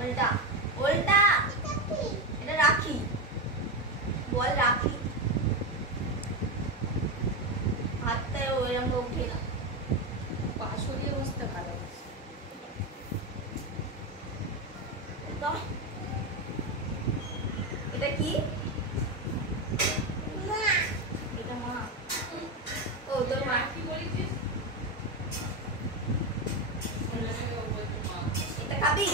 উল্টা উল্টা এটা রাখি বল রাখি হাতটা ওইরকম উঠে না পা সরিয়ে বসতে ভালো এটা কি এটা মা ও তোর মা কি বলেছিস এটা খাবি